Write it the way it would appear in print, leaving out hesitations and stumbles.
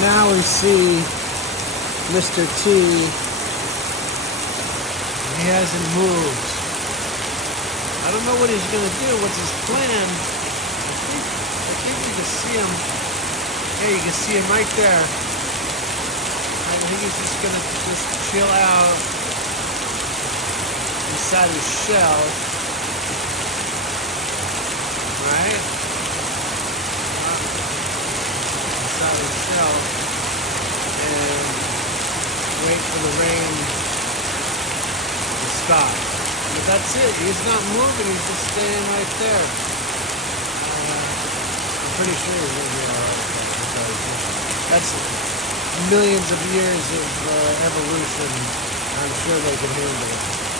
Now we see Mr. T. He hasn't moved. I don't know what he's going to do. What's his plan? I think you can see him. Yeah, you can see him right there. I think he's just going to just chill out inside his shell. Right? Inside his shell. And wait for the rain to stop. But that's it. He's not moving. He's just staying right there. I'm pretty sure he's going to be alright. That's millions of years of evolution. I'm sure they can handle it.